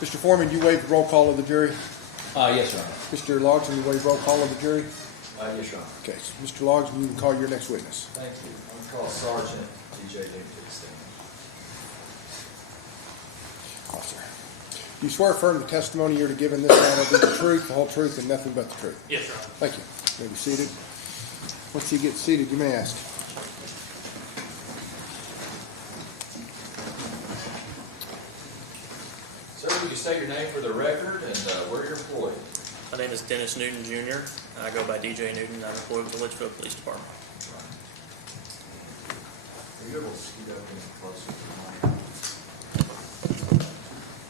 Mr. Forman, you waive the roll call of the jury. Yes, Your Honor. Mr. Logsdon, you waive roll call of the jury. Yes, Your Honor. Okay, so Mr. Logsdon, you can call your next witness. Thank you. I'm going to call Sergeant D.J. Leitchfield stand. Officer. You swear affirm the testimony you're to give in this matter will be the truth, the whole truth, and nothing but the truth. Yes, Your Honor. Thank you. You may be seated. Once you get seated, you may ask. Sir, would you state your name for the record and where you're employed? My name is Dennis Newton, Jr. I go by DJ Newton. I'm employed with the Leitchfield Police Department. Are you able to scoot up any closer to the mic?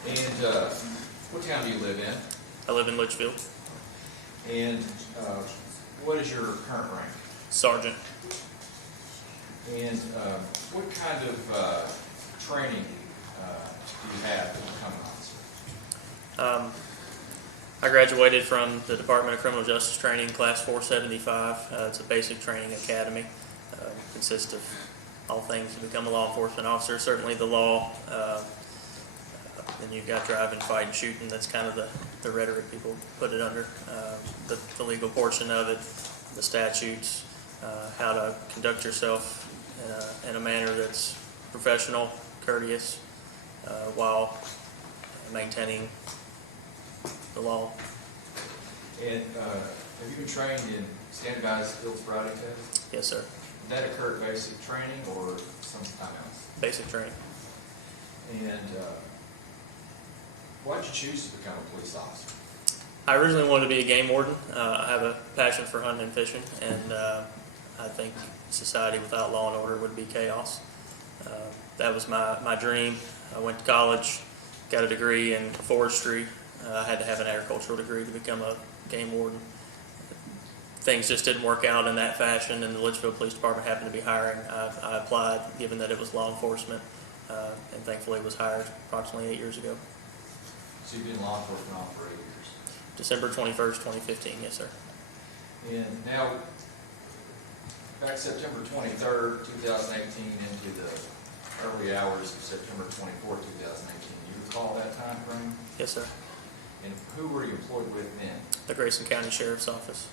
And what town do you live in? I live in Leitchfield. And what is your current rank? Sergeant. And what kind of training do you have to become an officer? I graduated from the Department of Criminal Justice Training, Class 475. It's a basic training academy. Consists of all things to become a law enforcement officer. Certainly the law. Then you've got driving, fighting, shooting. That's kind of the rhetoric people put it under. The legal portion of it, the statutes, how to conduct yourself in a manner that's professional, courteous, while maintaining the law. And have you been trained in standardized field sobriety tests? Yes, sir. Did that occur at basic training or sometime else? Basic training. And why did you choose to become a police officer? I originally wanted to be a game warden. I have a passion for hunting and fishing, and I think society without law and order would be chaos. That was my dream. I went to college, got a degree in forestry. I had to have an agricultural degree to become a game warden. Things just didn't work out in that fashion, and the Leitchfield Police Department happened to be hiring. I applied, given that it was law enforcement, and thankfully was hired approximately 8 years ago. So you've been law enforcement now for 8 years. December 21st, 2015, yes, sir. And now, back September 23rd, 2018 into the early hours of September 24th, 2018, you recall that time frame? Yes, sir. And who were you employed with then? The Grayson County Sheriff's Office.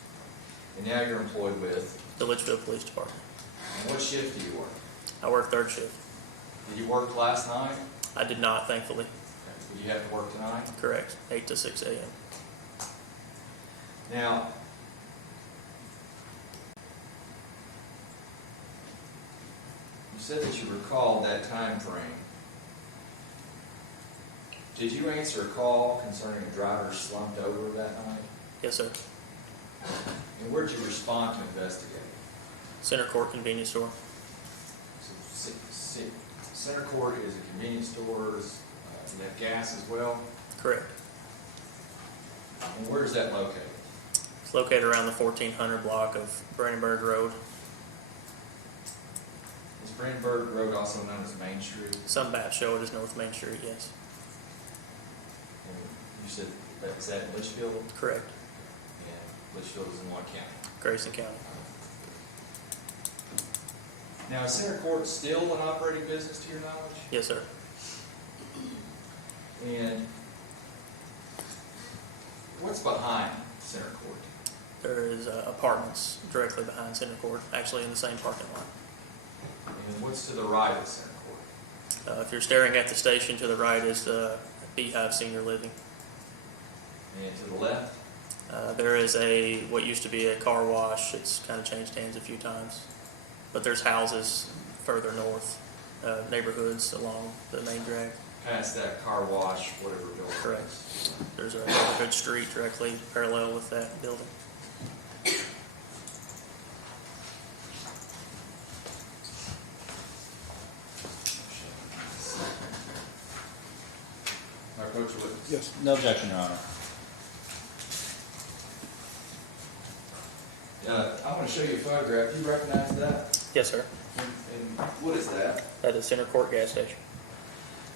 And now you're employed with? The Leitchfield Police Department. And what shift do you work? I work third shift. Did you work last night? I did not, thankfully. Okay. Did you have to work tonight? Correct. 8 to 6 a.m. Now, you said that you recalled that time frame. Did you answer a call concerning a driver slumped over that night? Yes, sir. And where did you respond to investigate? Center Court Convenience Store. So, Center Court is a convenience store. Does it have gas as well? Correct. And where is that located? It's located around the 1400 block of Brandenburg Road. Is Brandenburg Road also known as Main Street? Some maps show it as North Main Street, yes. And you said is that in Leitchfield? Correct. And Leitchfield is in what county? Grayson County. Now, is Center Court still an operating business to your knowledge? Yes, sir. And what's behind Center Court? There is apartments directly behind Center Court, actually in the same parking lot. And what's to the right of Center Court? If you're staring at the station, to the right is the Beehive Senior Living. And to the left? There is what used to be a car wash. It's kind of changed hands a few times. But there's houses further north, neighborhoods along the main drag. Past that car wash, whatever building. Correct. There's a neighborhood street directly parallel with that building. Our coach witness. Yes. No objection, Your Honor. I want to show you a photograph. Do you recognize that? Yes, sir. And what is that? That is Center Court gas station.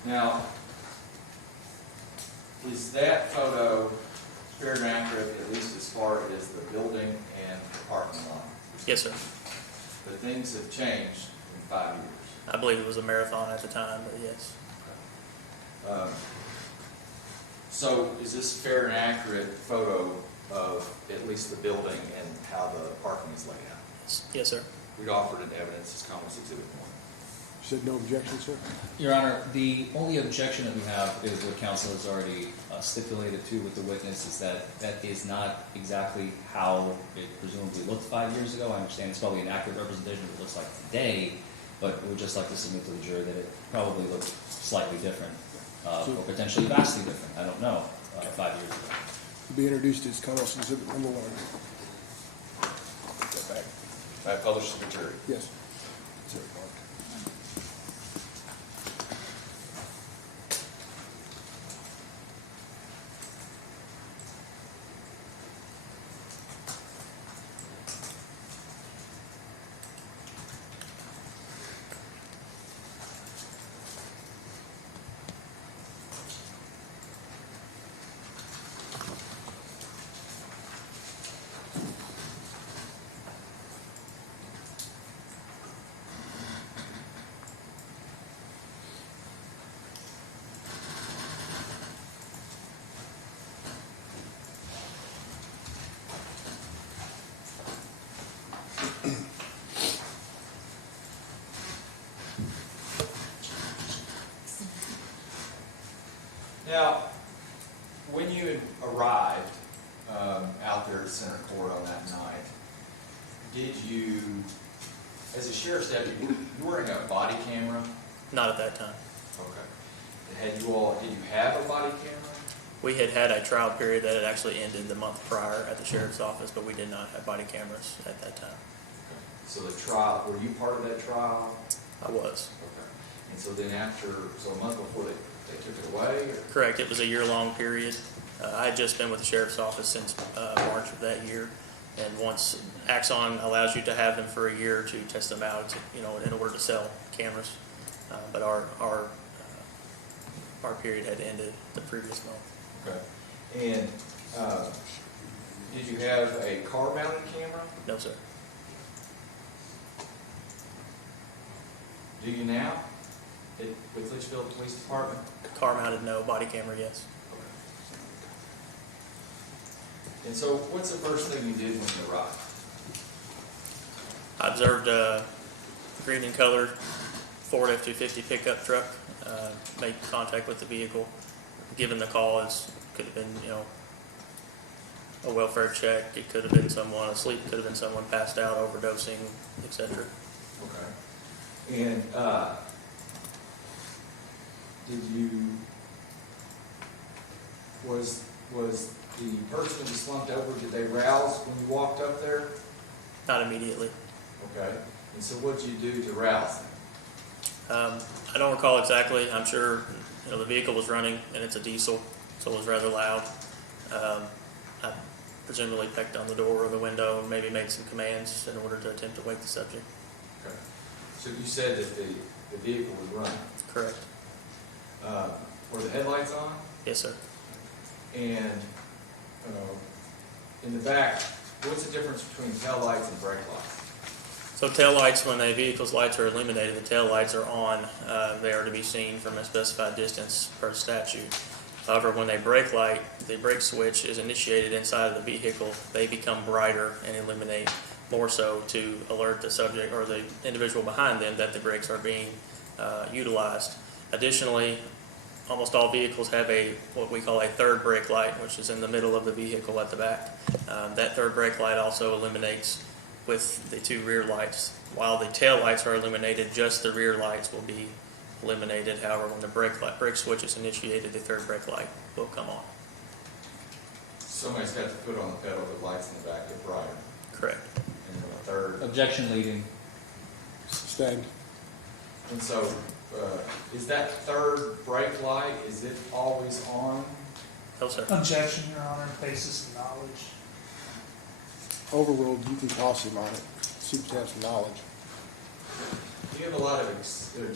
Now, is that photo fair and accurate, at least as far as the building and the parking lot? Yes, sir. But things have changed in 5 years. I believe it was a marathon at the time, but yes. So is this fair and accurate photo of at least the building and how the parking is laid out? Yes, sir. We'd offered in evidence as Commerce Exhibit 1. You said no objection, sir? Your Honor, the only objection that we have is what counsel has already stipulated to with the witness, is that that is not exactly how it presumably looked 5 years ago. I understand it's probably an accurate representation of what it looks like today, but we would just like to submit to the jury that it probably looked slightly different, or potentially vastly different, I don't know, 5 years ago. To be introduced as Commerce Exhibit number 1. Take that back. I published to the jury. Yes. Sir, Mark. Now, when you had arrived out there at Center Court on that night, did you, as a sheriff's deputy, you were wearing a body camera? Not at that time. Okay. Did you have a body camera? We had had a trial period that had actually ended the month prior at the sheriff's office, but we did not have body cameras at that time. Okay. So the trial, were you part of that trial? I was. Okay. And so then after, so a month before they took it away? Or? Correct. It was a year-long period. I had just been with the sheriff's office since March of that year, and once Axon allows you to have them for a year to test them out, in order to sell cameras, but our period had ended the previous month. Okay. And did you have a car-mounted camera? No, sir. Do you now? With Leitchfield Police Department? Car-mounted, no. Body camera, yes. And so what's the first thing you did when you arrived? I observed a green and colored Ford F-250 pickup truck, made contact with the vehicle. Given the call, it could have been, a welfare check. It could have been someone asleep. It could have been someone passed out, overdosing, etc. Okay. And was the person who slumped over, did they rouse when you walked up there? Not immediately. Okay. And so what did you do to rouse them? I don't recall exactly. I'm sure the vehicle was running, and it's a diesel, so it was rather loud. I presumably pecked on the door or the window and maybe made some commands in order to attempt to wake the subject. Okay. So you said that the vehicle was running. Correct. Were the headlights on? Yes, sir. And in the back, what's the difference between tail lights and brake lights? So tail lights, when a vehicle's lights are illuminated, the tail lights are on. They are to be seen from a specified distance per statute. However, when they brake light, the brake switch is initiated inside of the vehicle. They become brighter and illuminate more so to alert the subject or the individual behind them that the brakes are being utilized. Additionally, almost all vehicles have what we call a third brake light, which is in the middle of the vehicle at the back. That third brake light also illuminates with the two rear lights. While the tail lights are illuminated, just the rear lights will be illuminated. However, when the brake switch is initiated, the third brake light will come on. Somebody's got the foot on the pedal, the lights in the back get brighter. Correct. And then a third. Objection leading. Sustained. And so, is that third brake light, is it always on? No, sir. Objection, Your Honor, basis of knowledge. Overruled, you can toss him on it. Substantial knowledge. Do you have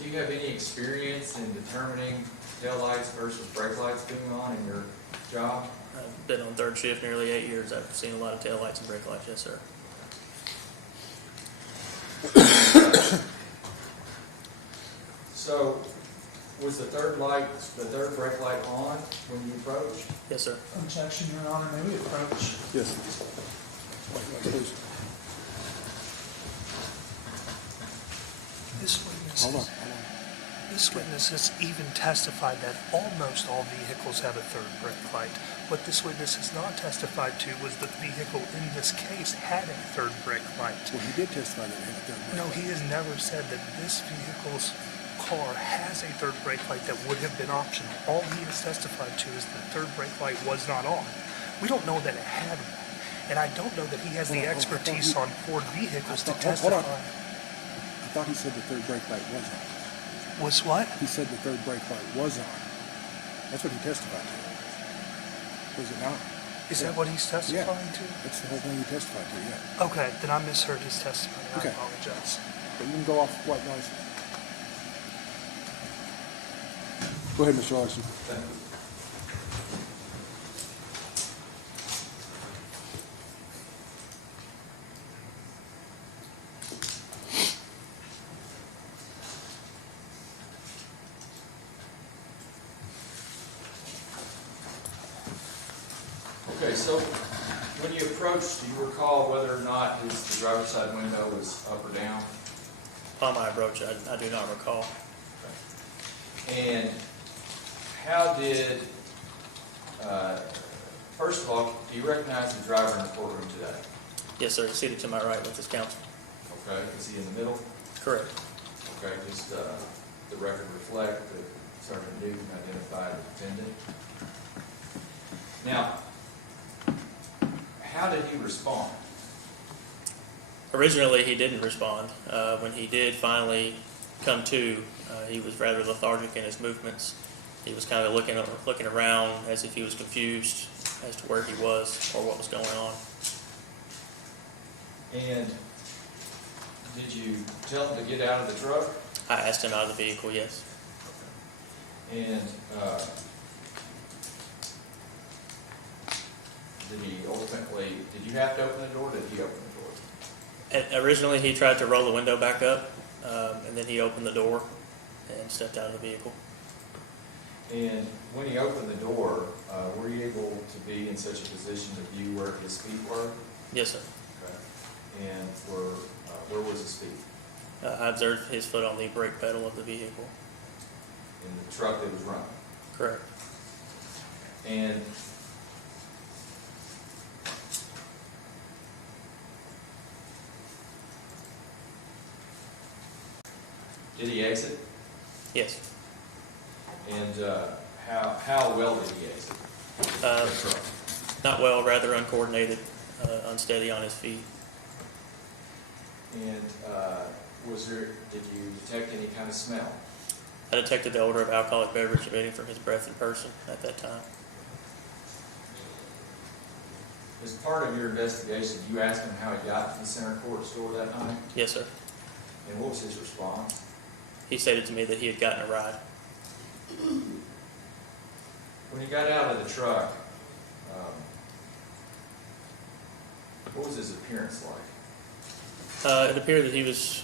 do you have any experience in determining tail lights versus brake lights being on in your job? I've been on third shift nearly 8 years. I've seen a lot of tail lights and brake lights, yes, sir. So, Was the third brake light on when you approached? Yes, sir. Objection, Your Honor, may we approach? Yes. Please. Hold on. This witness has even testified that almost all vehicles have a third brake light. What this witness has not testified to was that the vehicle in this case had a third brake light. Well, he did testify that he had a third brake No, light. he has never said that this vehicle's car has a third brake light that would have been optional. All he has testified to is the third brake light was not on. We don't know that it had one. And I don't know that he has the expertise on Ford vehicles to Hold on. testify. I thought he said the third brake light was on. Was what? He said the third brake light was on. That's what he testified to. Was it not? Is that what he's testifying to? That's the whole thing he testified to, yeah. Okay, then I misheard his testimony. I Okay. apologize. But you can go off white noise. Go ahead, Mr. Larson. Thank you. Okay, so when you approached, do you recall whether or not the driver's side window was up or down? Upon my approach, I do not recall. And how did, first of all, do you recognize the driver in the courtroom today? Yes, sir. Seated to my right with his counsel. Okay, is he in the middle? Correct. Okay, just the record reflect that Sergeant Newton identified the defendant. Now, how did he respond? Originally, he didn't respond. When he did finally come to, he was rather lethargic in his movements. He was kind of looking around as if he was confused as to where he was or what was going on. And did you tell him to get out of the truck? I asked him out of the vehicle, yes. And did you have to open the door, or did he open the door? Originally, he tried to roll the window back up, and then he opened the door and stepped out of the vehicle. And when he opened the door, were you able to be in such a position to view where his feet were? Yes, sir. Okay. And where was his feet? I observed his foot on the brake pedal of the vehicle. In the truck that was running? Correct. And did he exit? Yes. And how well did he exit? The truck? Not well, rather uncoordinated, unsteady on his feet. And did you detect any kind of smell? I detected the odor of alcoholic beverage emitting from his breath in person at that time. As part of your investigation, you asked him how he got to the center court store that night? Yes, sir. And what was his response? He stated to me that he had gotten a ride. When he got out of the truck, what was his appearance like? It appeared that he was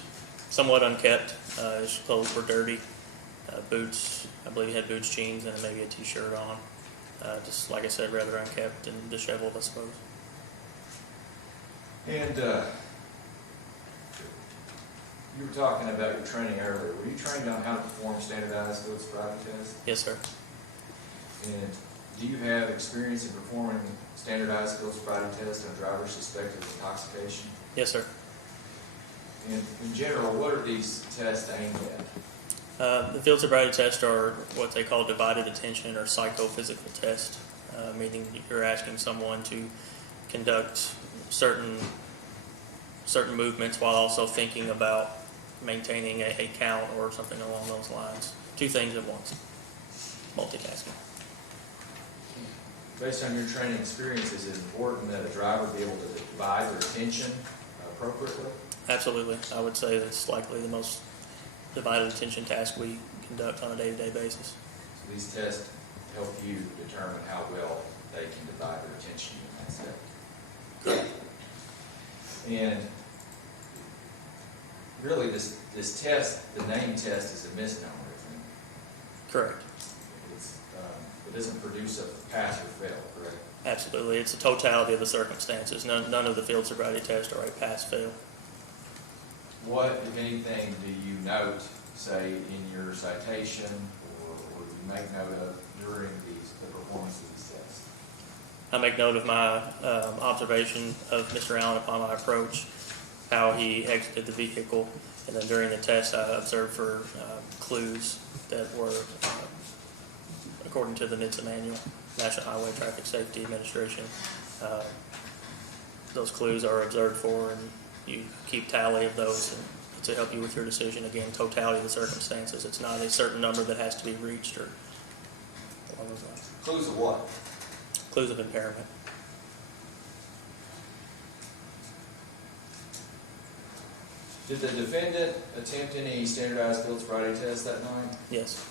somewhat unkept. His clothes were dirty. Boots, I believe he had boots, jeans, and maybe a t-shirt on. Just like I said, rather unkept and disheveled, I suppose. And you were talking about your training earlier. Were you trained on how to perform standardized field sobriety tests? Yes, sir. And do you have experience in performing standardized field sobriety tests on drivers suspected of intoxication? Yes, sir. And in general, what are these tests aimed at? The field sobriety tests are what they call divided attention or psychophysical test, meaning you're asking someone to conduct certain movements while also thinking about maintaining a count or something along those lines. Two things at once. Multitasking. Based on your training experience, is it important that a driver be able to divide their attention appropriately? Absolutely. I would say that's likely the most divided attention task we conduct on a day-to-day basis. So these tests help you determine how well they can divide their attention in that step. Correct. And really, this test, the name test, is a misnomer, isn't Correct. It doesn't produce a pass or fail, correct? Absolutely. It's the totality of the circumstances. None of the field sobriety tests are a pass-fail. What, if anything, do you note, say, in your citation, or do you make note of during the performance of these tests? I make note of my observation of Mr. Allen upon my approach, how he exited the vehicle, and then during the test I observed for clues that were, according to the NHTSA manual, National Highway Traffic Safety Administration, those clues are observed for, and you keep tally of those to help you with your decision. Again, totality of the circumstances. It's not a certain number that has to be reached or along those lines. Clues of what? Clues of impairment. Did the defendant attempt any standardized field sobriety test that night? Yes.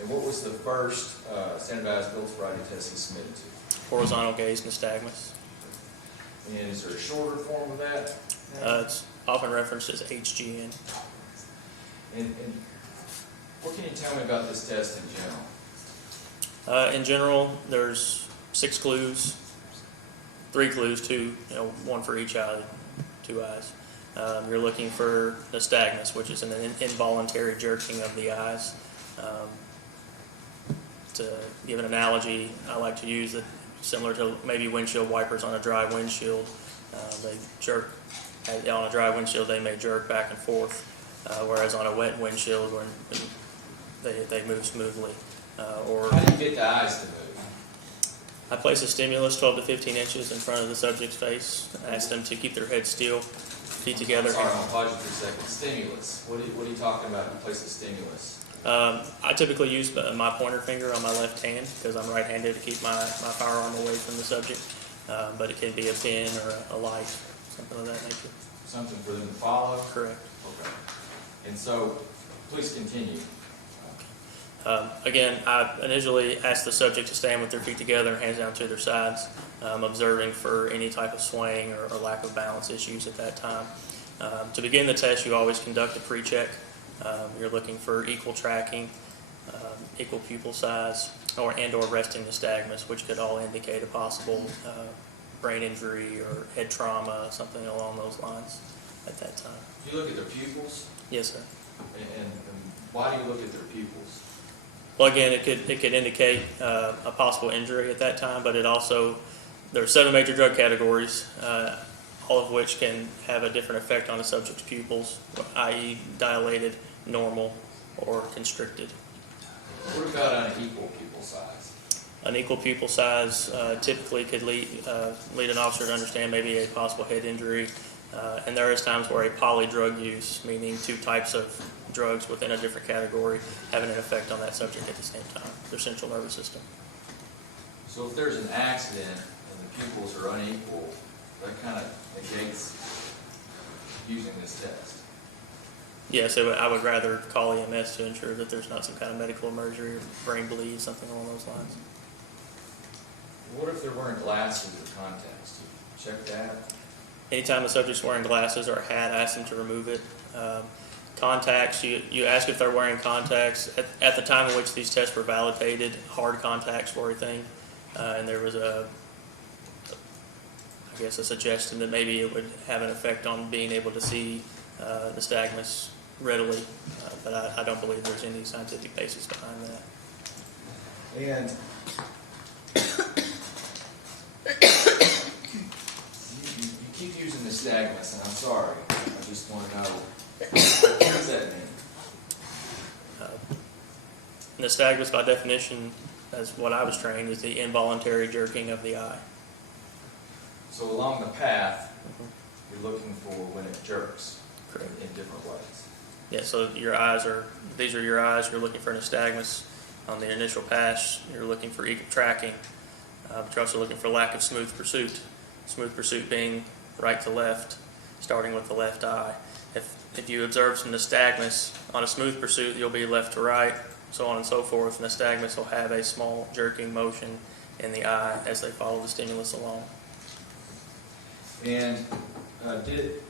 And what was the first standardized field sobriety test he submitted to? Horizontal gaze nystagmus. And is there a shorter form of that? It's often referenced as HGN. And what can you tell me about this test in general? In general, there's 6 clues, 3 clues, 2, one for each eye, 2 eyes. You're looking for nystagmus, which is an involuntary jerking of the eyes. To give an analogy, I like to use it similar to maybe windshield wipers on a dry windshield. They jerk on a dry windshield. They may jerk back and forth, whereas on a wet windshield, when they move smoothly. Or How do you get the eyes to move? I place a stimulus 12 to 15 inches in front of the subject's face. I ask them to keep their head still, feet together. Sorry, I'm going to pause you for a second. Stimulus. What are you talking about when you place the stimulus? I typically use my pointer finger on my left hand because I'm right-handed to keep my firearm away from the subject. But it can be a pin or a light, something of that nature. Something for them to follow? Correct. Okay. And so, please continue. Again, I initially asked the subject to stand with their feet together and hands down to their sides, observing for any type of swaying or lack of balance issues at that time. To begin the test, you always conduct a pre-check. You're looking for equal tracking, equal pupil size, or resting nystagmus, which could all indicate a possible brain injury or head trauma, something along those lines at that time. Do you look at their pupils? Yes, sir. And why do you look at their pupils? Well, again, it could indicate a possible injury at that time, but it also, there are 7 major drug categories, all of which can have a different effect on the subject's pupils, i.e. dilated, normal, or constricted. What about unequal pupil size? Unequal pupil size typically could lead an officer to understand maybe a possible head injury, and there is times where a polydrug use, meaning 2 types of drugs within a different category, having an effect on that subject at the same time, their central nervous system. So if there's an accident and the pupils are unequal, that kind of negates using this test. Yes, I would rather call EMS to ensure that there's not some kind of medical emergency or brain bleed, something along those lines. What if they're wearing glasses or contacts? Do you check that? Anytime the subject's wearing glasses or a hat, I ask them to remove it. Contacts, you ask if they're wearing contacts. At the time in which these tests were validated, hard contacts were a thing, and there was a suggestion that maybe it would have an effect on being able to see nystagmus readily, but I don't believe there's any scientific basis behind that. And you keep using nystagmus, and I'm sorry. I just want to know, what does that mean? Nystagmus, by definition, as what I was trained, is the involuntary jerking of the eye. So along the path, you're looking for when it jerks. Correct. In different ways. Yeah, so these are your eyes, you're looking for nystagmus. On the initial pass, you're looking for equal tracking, but you're also looking for lack of smooth pursuit. Smooth pursuit being right to left, starting with the left eye. If you observe some nystagmus on a smooth pursuit, you'll be left to right, so on and so forth. Nystagmus will have a small jerking motion in the eye as they follow the stimulus along. And did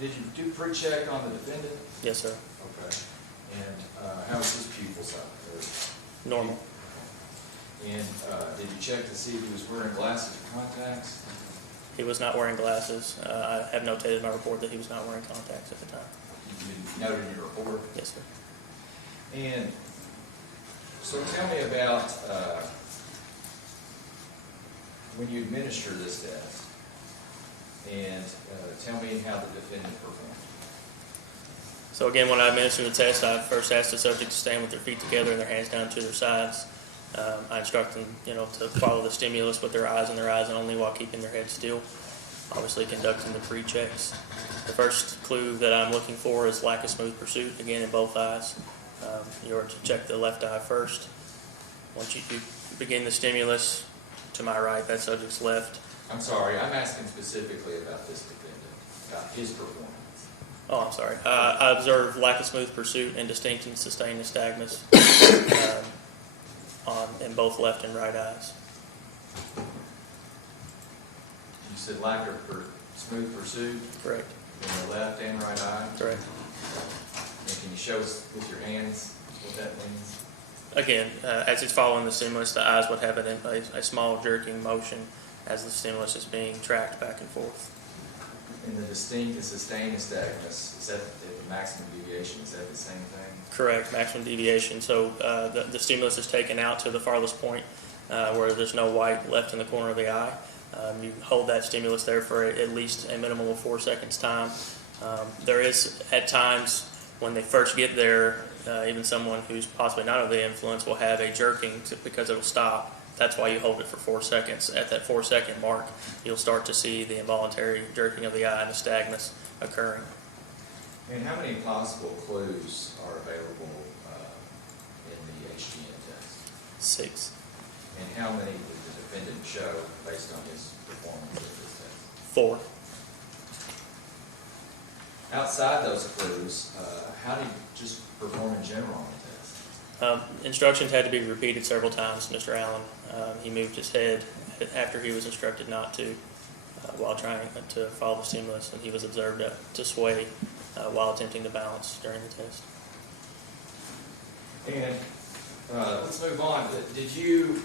you do pre-check on the defendant? Yes, sir. Okay. And how was his pupil size? Normal. And did you check to see if he was wearing glasses or contacts? He was not wearing glasses. I have notated in my report that he was not wearing contacts at the time. You noted in your report? Yes, sir. And so tell me about when you administer this test, and tell me how the defendant performed. So again, when I administer the test, I first ask the subject to stand with their feet together and their hands down to their sides. I instruct them, to follow the stimulus with their eyes only while keeping their head still. Obviously conducting the pre-checks. The first clue that I'm looking for is lack of smooth pursuit, again in both eyes. You are to check the left eye first. Once you begin the stimulus, to my right, that subject's left. I'm sorry, I'm asking specifically about this defendant, about his performance. Oh, I'm sorry. I observe lack of smooth pursuit and distinct and sustained nystagmus in both left and right eyes. You said lack of smooth pursuit Correct. in the left and right eye? Correct. And can you show us with your hands what that means? Again, as it's following the stimulus, the eyes would have a small jerking motion as the stimulus is being tracked back and forth. And the distinct and sustained nystagmus, is that the maximum deviation? Is that the same thing? Correct, maximum deviation. So the stimulus is taken out to the farthest point where there's no white left in the corner of the eye. You hold that stimulus there for at least a minimum of 4 seconds time. There is, at times, when they first get there, even someone who's possibly not under the influence will have a jerking because it'll stop. That's why you hold it for 4 seconds. At that 4 second mark, you'll start to see the involuntary jerking of the eye and nystagmus occurring. And how many possible clues are available in the HGN test? 6. And how many did the defendant show based on his performance of this test? 4. Outside those clues, how did he just perform in general on the test? Instructions had to be repeated several times, Mr. Allen. He moved his head after he was instructed not to while trying to follow the stimulus, and he was observed to sway while attempting to balance during the test. And let's move on. Did you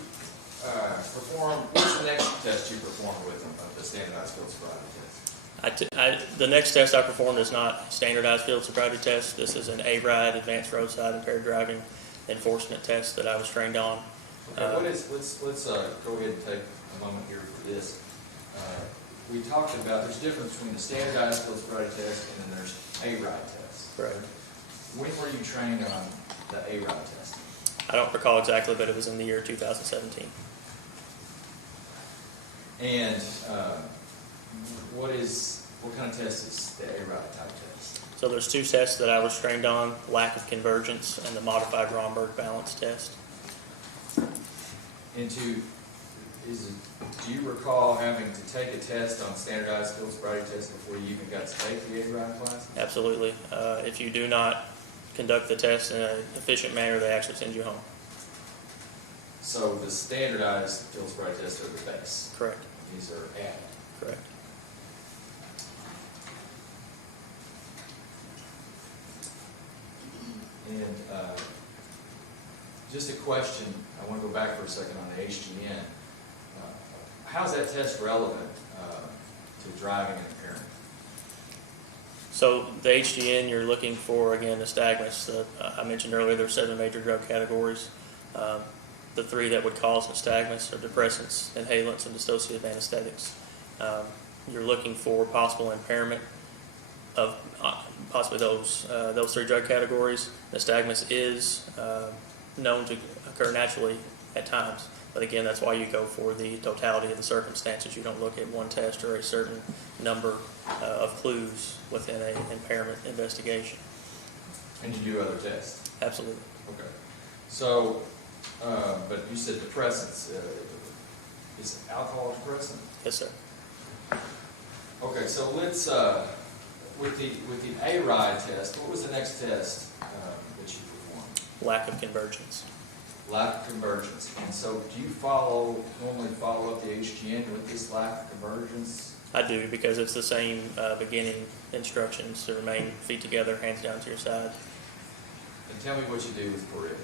perform, what's the next test you performed with him of the standardized field sobriety test? The next test I performed is not standardized field sobriety test. This is an A-RIDE, advanced roadside impaired driving enforcement test that I was trained on. Okay, let's go ahead and take a moment here for this. We talked about there's a difference between the standardized field sobriety test and then there's A-RIDE test. Correct. When were you trained on the A-RIDE test? I don't recall exactly, but it was in the year 2017. And what kind of test is the A-RIDE type test? So there's 2 tests that I was trained on, lack of convergence and the modified Romberg balance test. And do you recall having to take a test on standardized field sobriety test before you even got to take the A-RIDE class? Absolutely. If you do not conduct the test in an efficient manner, they actually send you home. So the standardized field sobriety tests are the base. Correct. These are added. Correct. And just a question, I want to go back for a second on the HGN. How's that test relevant to driving and impairment? So the HGN, you're looking for, again, nystagmus. I mentioned earlier there are 7 major drug categories. The 3 that would cause nystagmus are depressants, inhalants, and dissociative anesthetics. You're looking for possible impairment of possibly those 3 drug categories. Nystagmus is known to occur naturally at times, but again, that's why you go for the totality of the circumstances. You don't look at one test or a certain number of clues within an impairment investigation. And you do other tests? Absolutely. Okay. So, but you said depressants. Is alcohol a depressant? Yes, sir. Okay, so let's, with the A-RIDE test, what was the next test that you performed? Lack of convergence. Lack of convergence. And so do you normally follow up the HGN with this lack of convergence? I do, because it's the same beginning instructions to remain feet together, hands down to your side. tell me what you do with Courtroom.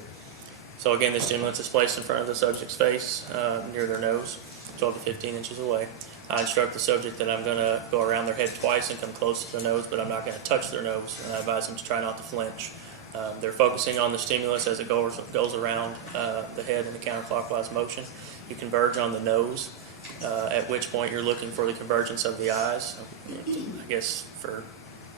So again, the stimulus is placed in front of the subject's face, near their nose, 12 to 15 inches away. I instruct the subject that I'm going to go around their head twice and come close to the nose, but I'm not going to touch their nose, and I advise them to try not to flinch. They're focusing on the stimulus as it goes around the head in a counterclockwise motion. You converge on the nose, at which point you're looking for the convergence of the eyes. I guess for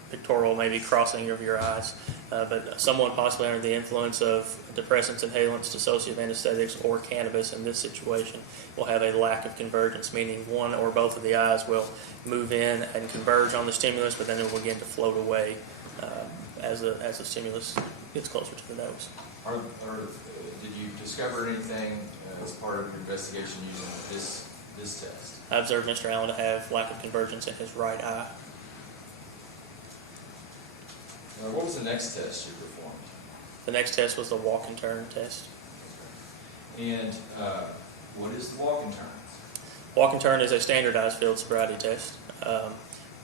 pictorial, maybe crossing of your eyes, but someone possibly under the influence of depressants, inhalants, dissociative anesthetics, or cannabis in this situation will have a lack of convergence, meaning one or both of the eyes will move in and converge on the stimulus, but then it will begin to float away as the stimulus gets closer to the nose. Did you discover anything as part of your investigation using this test? I observed Mr. Allen to have lack of convergence in his right eye. What was the next test you performed? The next test was the walk and turn test. And what is the walk and turn? Walk and turn is a standardized field sobriety test.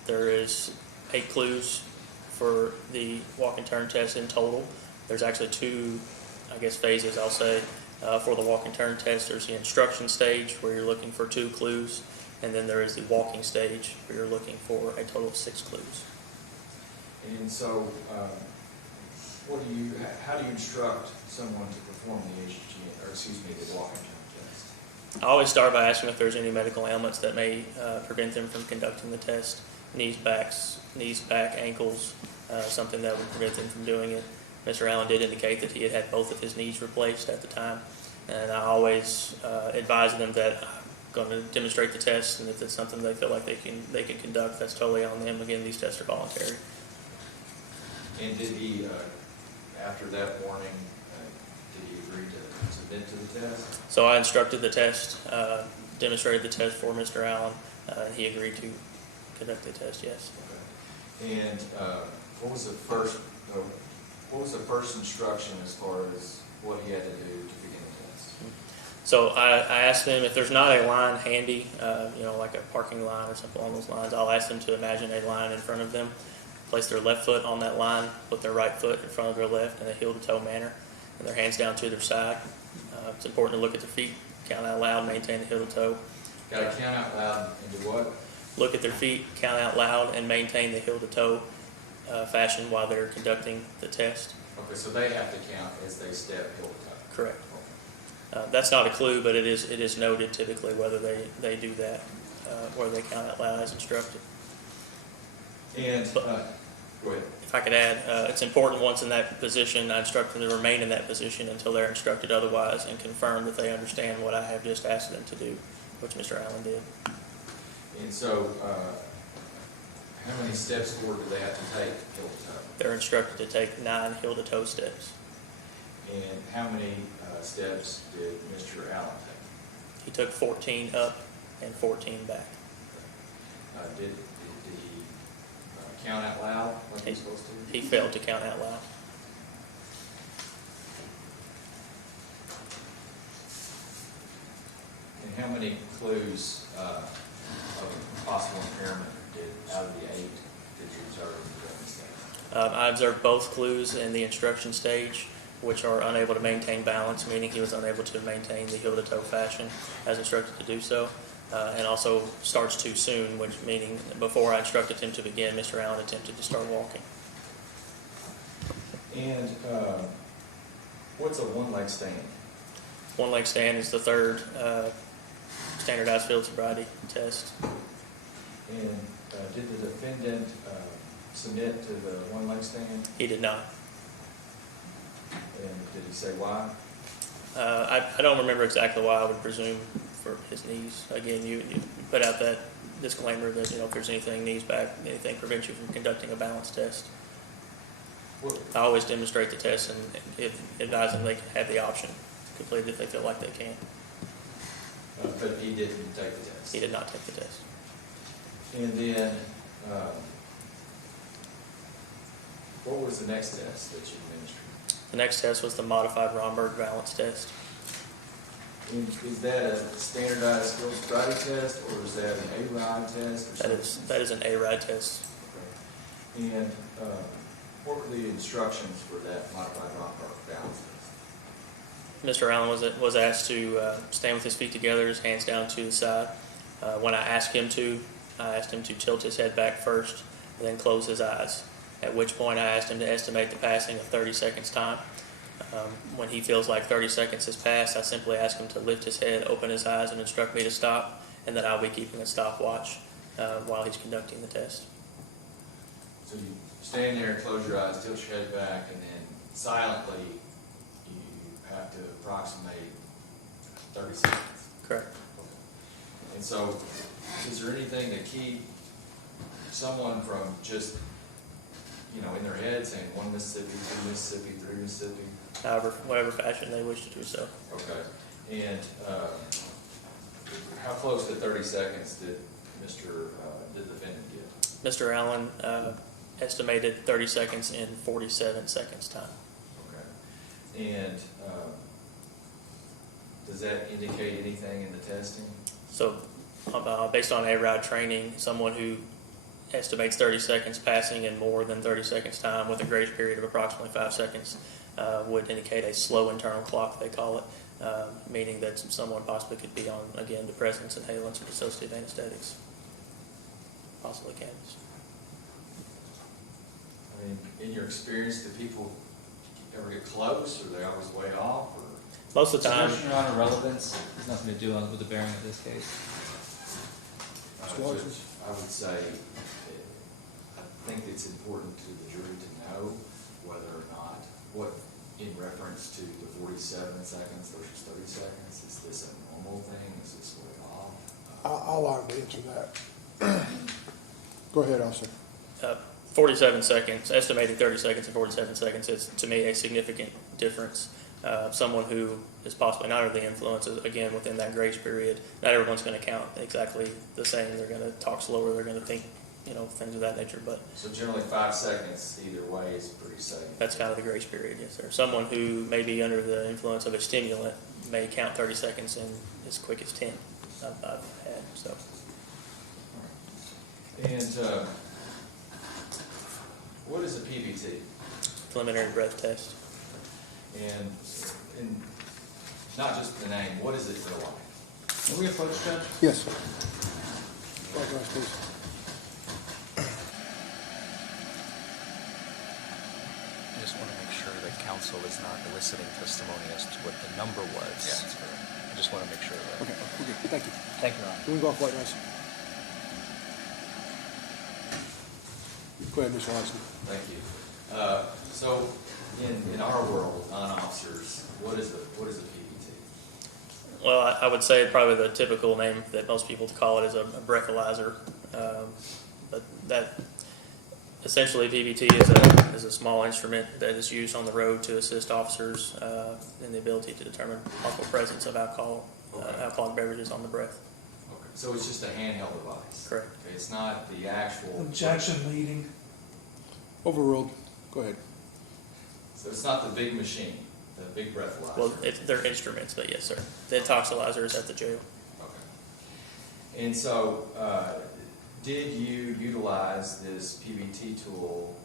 There is 8 clues for the walk and turn test in total. There's actually 2, phases, I'll say, for the walk and turn test. There's the instruction stage where you're looking for 2 clues, and then there is the walking stage where you're looking for a total of 6 clues. And so, how do you instruct someone to perform the walk and turn test? I always start by asking if there's any medical ailments that may prevent them from conducting the test. Knees, back, ankles, something that would prevent them from doing it. Mr. Allen did indicate that he had had both of his knees replaced at the time, and I always advise them that I'm going to demonstrate the test, and if it's something they feel like they can conduct, that's totally on them. Again, these tests are voluntary. And did he, after that warning, did he agree to submit to the test? So I instructed the test, demonstrated the test for Mr. Allen, and he agreed to conduct the test, yes. Okay. And what was the first instruction as far as what he had to do to begin the test? So I asked them if there's not a line handy, like a parking line or something along those lines, I'll ask them to imagine a line in front of them, place their left foot on that line, put their right foot in front of their left in a heel-to-toe manner, and their hands down to their side. It's important to look at their feet, count out loud, maintain the heel-to-toe. Got to count out loud and do what? Look at their feet, count out loud, and maintain the heel-to-toe fashion while they're conducting the test. Okay, so they have to count as they step heel-to-toe. Correct. That's not a clue, but it is noted typically whether they do that, whether they count out loud as instructed. And, go ahead. If I could add, it's important once in that position, I instruct them to remain in that position until they're instructed otherwise and confirm that they understand what I have just asked them to do, which Mr. Allen did. And so, how many steps forward do they have to take heel-to-toe? They're instructed to take 9 heel-to-toe steps. And how many steps did Mr. Allen take? He took 14 up and 14 back. Did he count out loud like he's supposed to? He failed to count out loud. And how many clues of possible impairment out of the 8 did you observe during this test? I observed both clues in the instruction stage, which are unable to maintain balance, meaning he was unable to maintain the heel-to-toe fashion as instructed to do so, and also starts too soon, which meaning before I instructed him to begin, Mr. Allen attempted to start walking. And what's a one-leg stand? One-leg stand is the third standardized field sobriety test. And did the defendant submit to the one-leg stand? He did not. And did he say why? I don't remember exactly why. I would presume for his knees. Again, you put out that disclaimer that if there's anything knees back, anything prevents you from conducting a balance test. I always demonstrate the test and advise them they can have the option to complete it if they feel like they can. But he didn't take the test? He did not take the test. And then, what was the next test that you administered? The next test was the modified Romberg balance test. And is that a standardized field sobriety test, or is that an A-RIDE test? Or That is an A-RIDE test. Okay. And What were the instructions for that modified rock balance test? Mr. Allen was asked to stand with his feet together, his hands down to the side. When I asked him to tilt his head back first, and then close his eyes. At which point I asked him to estimate the passing of 30 seconds time. When he feels like 30 seconds has passed, I simply ask him to lift his head, open his eyes, and instruct me to stop, and that I'll be keeping a stopwatch while he's conducting the test. So you stand there, close your eyes, tilt your head back, and then silently you have to approximate 30 seconds. Correct. Okay. And so, is there anything to keep someone from just, in their head saying 1 Mississippi, 2 Mississippi, 3 Mississippi? However, whatever fashion they wish to do so. Okay. And how close to 30 seconds did the defendant get? Mr. Allen estimated 30 seconds in 47 seconds time. Okay. And does that indicate anything in the testing? So, based on A-RIDE training, someone who estimates 30 seconds passing in more than 30 seconds time with a grace period of approximately 5 seconds would indicate a slow internal clock, they call it, meaning that someone possibly could be on, again, depressants, inhalants, or dissociative anesthetics, possibly cannabis. I mean, in your experience, do people ever get close, or are they always way off, or? Most of the time, Your Honor, relevance has nothing to do with the bearing of this case. I would say, I think it's important to the jury to know whether or not, in reference to the 47 seconds versus 30 seconds, is this a normal thing, is this way off? I'll allow him to answer that. Go ahead, officer. 47 seconds, estimating 30 seconds and 47 seconds is, to me, a significant difference. Someone who is possibly not under the influence, again, within that grace period, not everyone's going to count exactly the same. They're going to talk slower, they're going to think, things of that nature. But So generally 5 seconds either way is pretty safe. that's kind of the grace period, yes, sir. Someone who may be under the influence of a stimulant may count 30 seconds in as quick as 10. I've had, so. And what is a PBT? Preliminary breath test. And not just the name, what is it for life? Will we approach, Judge? Yes, sir. Likewise, please. I just want to make sure that counsel is not eliciting testimony as to what the number was. Yeah, that's correct. I just want to make sure that. Okay, we're good. Thank you. Thank you, Your Honor. We can go off white noise. Go ahead, Mr. Logsdon. Thank you. So in our world, non-officers, what is a PBT? Well, I would say probably the typical name that most people call it is a breathalyzer. But that essentially PBT is a small instrument that is used on the road to assist officers in the ability to determine possible presence of alcoholic beverages on the breath. Okay. So it's just a handheld device? Correct. Okay, it's not the actual... Objection leading. Overruled. Go ahead. So it's not the big machine, the big breathalyzer? Well, they're instruments, but yes, sir. The intoxilizer is at the jail. Okay. And so, did you utilize this PBT tool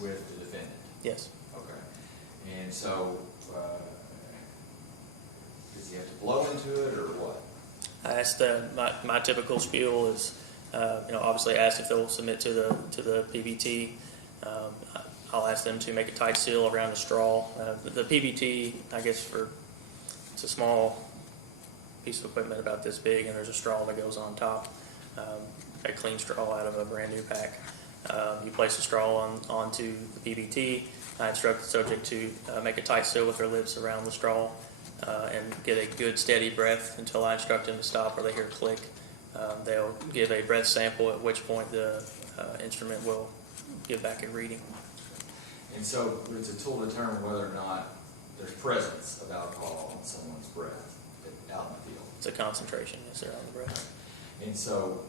with the defendant? Yes. Okay. And so, does he have to blow into it, or what? I asked my typical spiel is, obviously asked if they'll submit to the PBT. I'll ask them to make a tight seal around the straw. The PBT, I guess, it's a small piece of equipment about this big, and there's a straw that goes on top, a clean straw out of a brand new pack. You place the straw onto the PBT. I instruct the subject to make a tight seal with their lips around the straw and get a good steady breath until I instruct them to stop or they hear a click. They'll give a breath sample, at which point the instrument will give back a reading. And so, it's a tool to determine whether or not there's presence of alcohol on someone's breath out in the field. It's a concentration, yes, sir, on the breath. And so,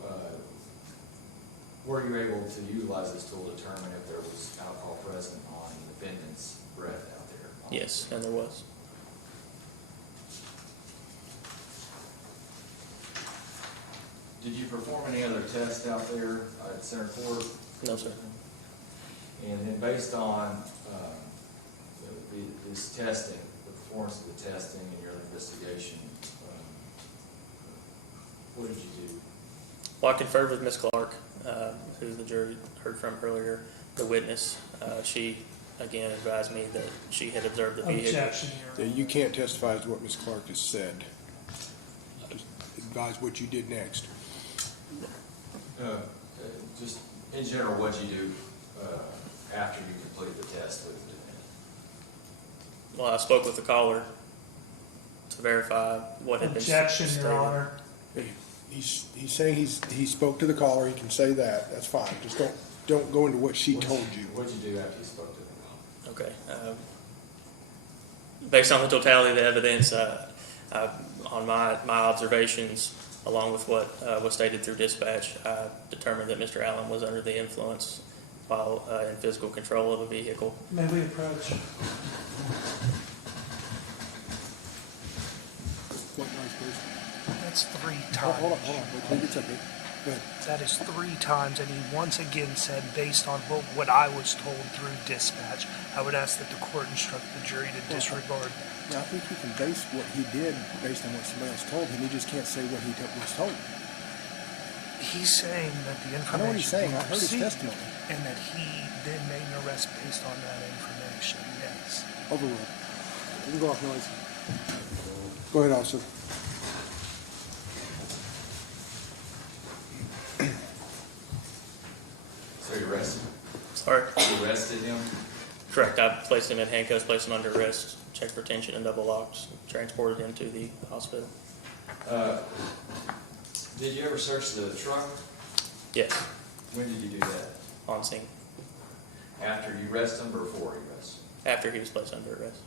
were you able to utilize this tool to determine if there was alcohol present on the defendant's breath out there? Yes, and there was. Did you perform any other tests out there at Center Court? No, sir. And then based on this testing, the performance of the testing and your investigation, what did you do? Well, I conferred with Ms. Clark, who the jury heard from earlier, the witness. She, again, advised me that she had observed the vehicle. Objection, Your Yeah, you can't testify as what Ms. Clark has said. Just advise what you did next. Just in general, what you do after you complete the test with the defendant? Well, I spoke with the caller to verify what had been Objection, stated. Your Honor. He's saying he spoke to the caller. He can say that. That's fine. Just don't go into what she told you. What'd you do after you spoke to the caller? Okay. Based on the totality of the evidence, on my observations, along with what was stated through dispatch, I determined that Mr. Allen was under the influence while in physical control of a vehicle. May we approach? What noise, please? That's 3 Hold on. times. Wait till he gets up here. Go ahead. That is 3 times, and he once again said, based on what I was told through dispatch, I would ask that the court instruct the jury to disregard that. Yeah, I think he can base what he did based on what somebody else told him. He just can't say what he was told. He's saying that the information I know what he's saying. I was heard his received, testimony. and that he then made an arrest based on that information. Yes. Overruled. You can go off noise. Go ahead, officer. So you arrested him? Sorry. You arrested him? Correct. I placed him in handcuffs, placed him under arrest, checked for tension and double locks, transported him to the hospital. Did you ever search the truck? Yes, When did you do that? on scene, After you arrested him or before you arrested after he was placed under arrest.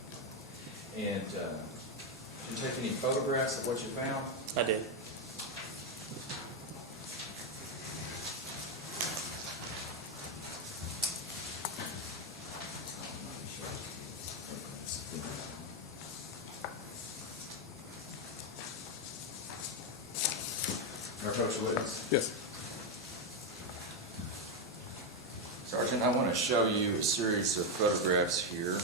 him? And did you take any photographs of what you found? I did. Approach the witness. Yes. Sergeant, I want to show you a series of photographs here.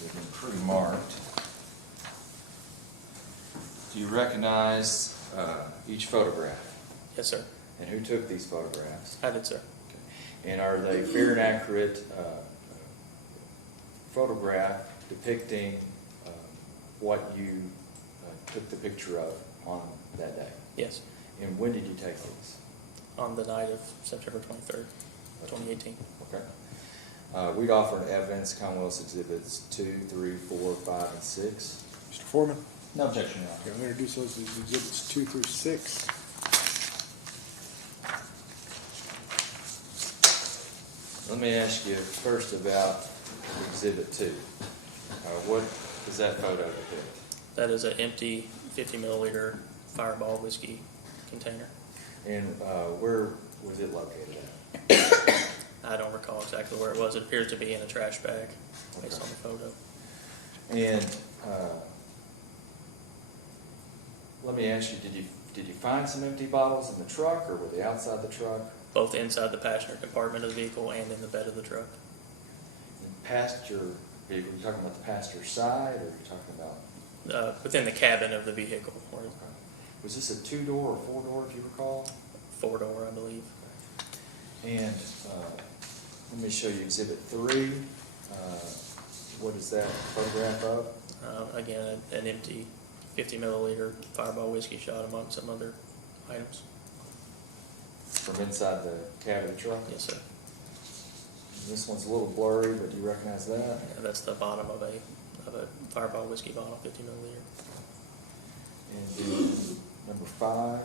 They've been pre-marked. Do you recognize each photograph? Yes, sir. And who took these photographs? I did, sir. And are they fair and accurate photograph depicting what you took the picture of on that day? Yes, And when did you take these? on the night of September 23rd, 2018. Okay. We'd offered evidence, Commonwealth's Exhibits 2, 3, 4, 5, and 6. Mr. Forman? No objection, Your Honor. Okay, I'm going to introduce those as exhibits 2 through 6. Let me ask you first about Exhibit 2. What does that photo depict? That is an empty 50 milliliter Fireball whiskey container. And where was it located at? I don't recall exactly where it was. It appears to be in a trash bag based Okay. on the photo. And let me ask you, did you find some empty bottles in the truck, or were they outside the truck? Both inside the passenger compartment of the vehicle and in the bed of the truck. And passenger vehicle, you talking about the passenger side, or are you talking about? Within the cabin of the vehicle, or Was this a 2-door or 4-door, if you recall? 4-door, I believe. And let me show you Exhibit 3. What is that photograph of? Again, an empty 50 milliliter Fireball whiskey shot among some other items. From inside the cab of the truck? Yes, sir. This one's a little blurry, but do you recognize that? Yeah, that's the bottom of a Fireball whiskey bottle, 50 milliliter. And then number 5,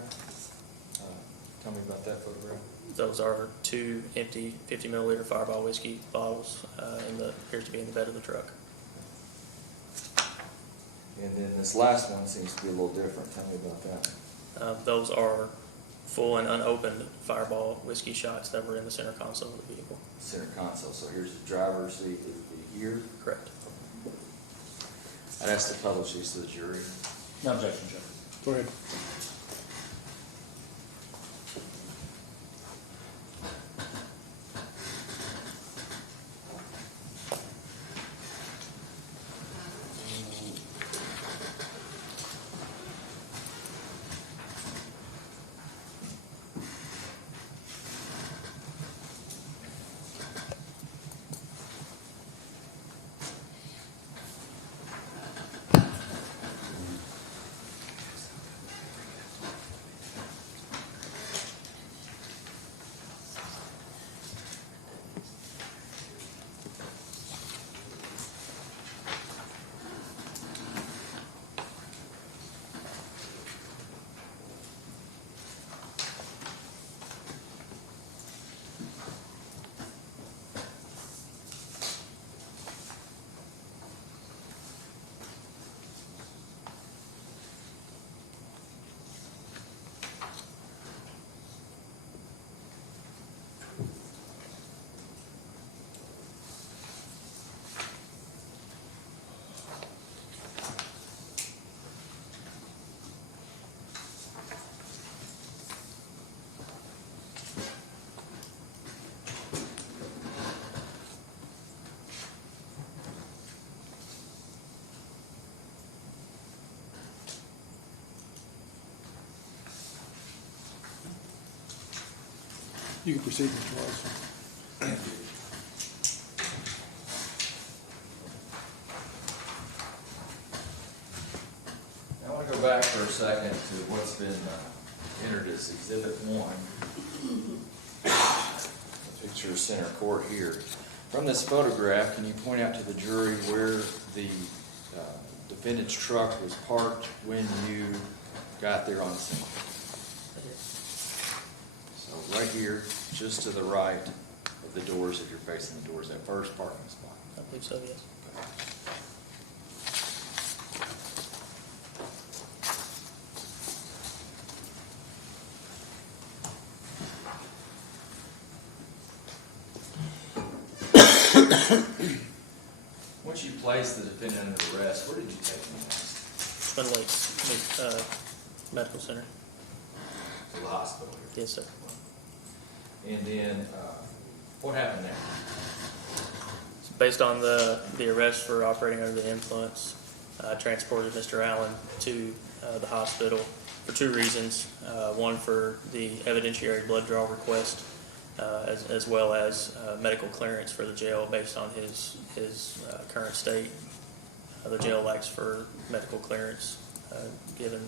tell me about that photograph. Those are 2 empty 50 milliliter Fireball whiskey bottles appears to be in the bed of the truck. And then this last one seems to be a little different. Tell me about that. Those are full and unopened Fireball whiskey shots that were in the center console of the vehicle. Center console. So here's the driver's seat, is the here. Correct. I'd ask to publish these to the jury. No objection, Judge. Go ahead. You can proceed, Mr. Wallace. Thank you. I want to go back for a second to what's been entered as Exhibit 1. The picture of center court here. From this photograph, can you point out to the jury where the defendant's truck was parked when you got there on scene? So right here, just to the right of the doors, if you're facing the doors, that first parking spot. I believe so, yes. Once you placed the defendant under arrest, where did you take him Twin Lakes Medical Center. to the hospital here? Yes, sir. And then, what happened there? Based on the arrest for operating under the influence, I transported Mr. Allen to the hospital for two reasons. One, for the evidentiary blood draw request, as well as medical clearance for the jail based on his current state. The jail lacks for medical clearance, given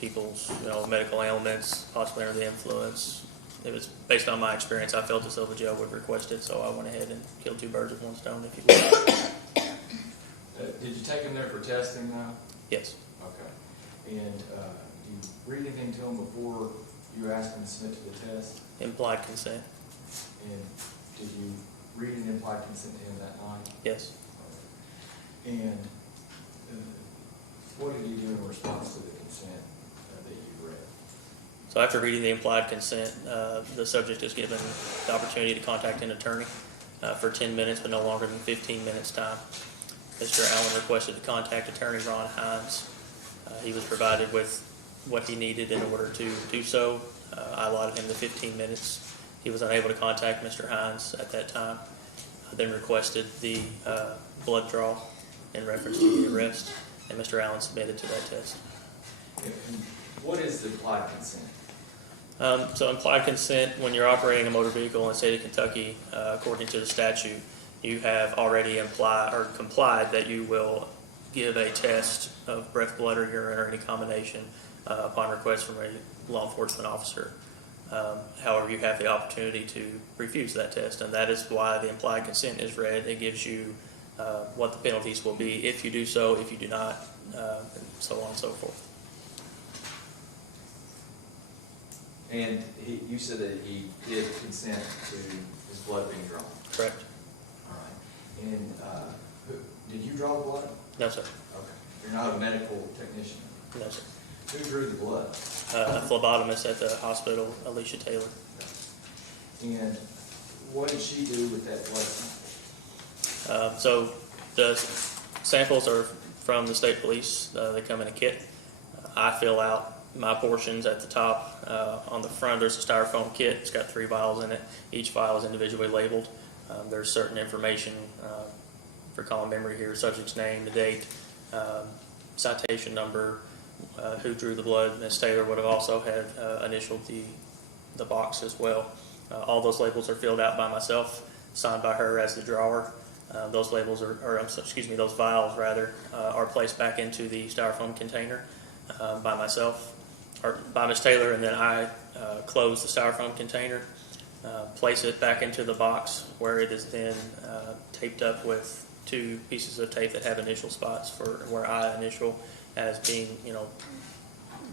people's medical ailments, possibly under the influence. It was based on my experience. I felt as though the jail would request it, so I went ahead and killed two birds with one stone, if you will. Did you take him there for testing now? Yes. Okay. And you read anything to him before you asked him to submit to the test? Implied consent. And did you read an implied consent to him that night? Yes. And what did you do in response to the consent that you read? So after reading the implied consent, the subject is given the opportunity to contact an attorney for 10 minutes, but no longer than 15 minutes time. Mr. Allen requested to contact attorney Ron Hines. He was provided with what he needed in order to do so. I allotted him the 15 minutes. He was unable to contact Mr. Hines at that time. I then requested the blood draw in reference to the arrest, and Mr. Allen submitted to that test. And what is the implied consent? So implied consent, when you're operating a motor vehicle in the state of Kentucky, according to the statute, you have already complied that you will give a test of breath, blood, or urine, or any combination upon request from a law enforcement officer. However, you have the opportunity to refuse that test, and that is why the implied consent is read. It gives you what the penalties will be if you do so, if you do not, and so on and so forth. And you said that he did consent to his blood being drawn? Correct? All right. And did you draw the blood? No, sir. Okay. You're not a medical technician? No, sir. Who drew the blood? A phlebotomist at the hospital, Alicia Taylor. And what did she do with that blood sample? So the samples are from the state police. They come in a kit. I fill out my portions at the top. On the front, there's a styrofoam kit. It's got 3 vials in it. Each vial is individually labeled. There's certain information for column memory here: subject's name, the date, citation number, who drew the blood. Ms. Taylor would have also had initialed the box as well. All those labels are filled out by myself, signed by her as the drawer. Those labels those vials rather, are placed back into the styrofoam container by myself, or by Ms. Taylor, and then I close the styrofoam container, place it back into the box, where it is then taped up with 2 pieces of tape that have initial spots for where I initial as being,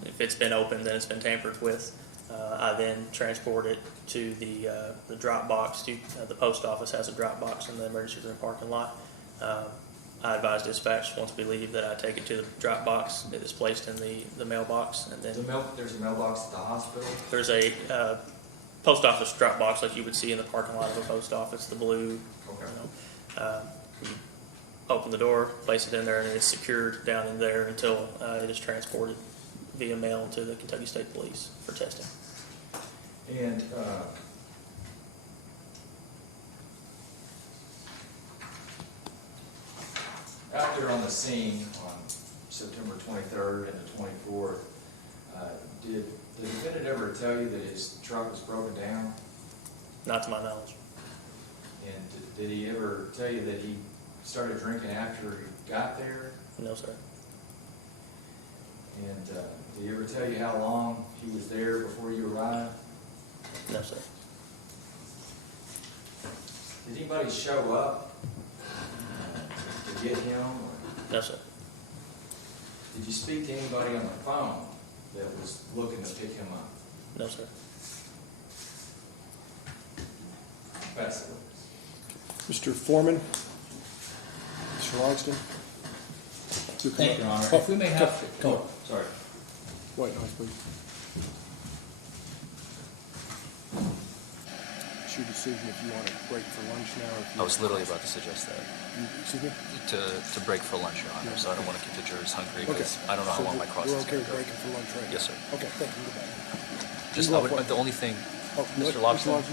if it's been opened, then it's been tampered with. I then transport it to the drop box. The post office has a drop box in the emergency room parking lot. I advise dispatch once we leave that I take it to the drop box. It is placed in the mailbox, and then There's a mailbox at the hospital? there's a post office drop box like you would see in the parking lot of a post office, the blue. Okay. You open the door, place it in there, and it's secured down in there until it is transported via mail to the Kentucky State Police for testing. And out there on the scene on September 23rd and the 24th, did Did the defendant ever tell you that his truck was broken down? Not to my knowledge. And did he ever tell you that he started drinking after he got there? No, sir. And did he ever tell you how long he was there before you arrived? No, sir. Did anybody show up to get him? Or No, sir. did you speak to anybody on the phone that was looking to pick him up? No, sir. That's the witness. Mr. Forman? Mr. Logsdon? Thank you, Your Honor. Oh, If we may have, come on. sorry. White noise, please. It's your decision if you want to break for lunch now or if you... I was literally about to suggest that, Excuse me? to break for lunch, Your Honor, so I don't want to keep the jurors hungry, Okay. because I don't know how long my cross We're is okay going with to go. breaking for lunch right now? Yes, sir. Okay, thank you. Goodbye. Just, You go for it. the only thing, Oh, Mr. what? Logsdon,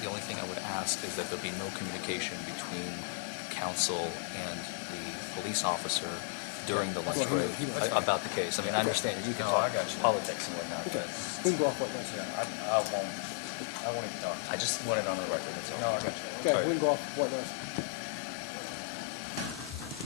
the only thing I would ask is that there be no communication between counsel and the police officer during the lunch Well, break he knows. about the case. I mean, I understand you can No, talk I got you. politics and whatnot, Okay, but we can go off what noise. I won't even talk. I just want it on the record, that's all. No, I got you. Okay, Sorry. we can go off what noise.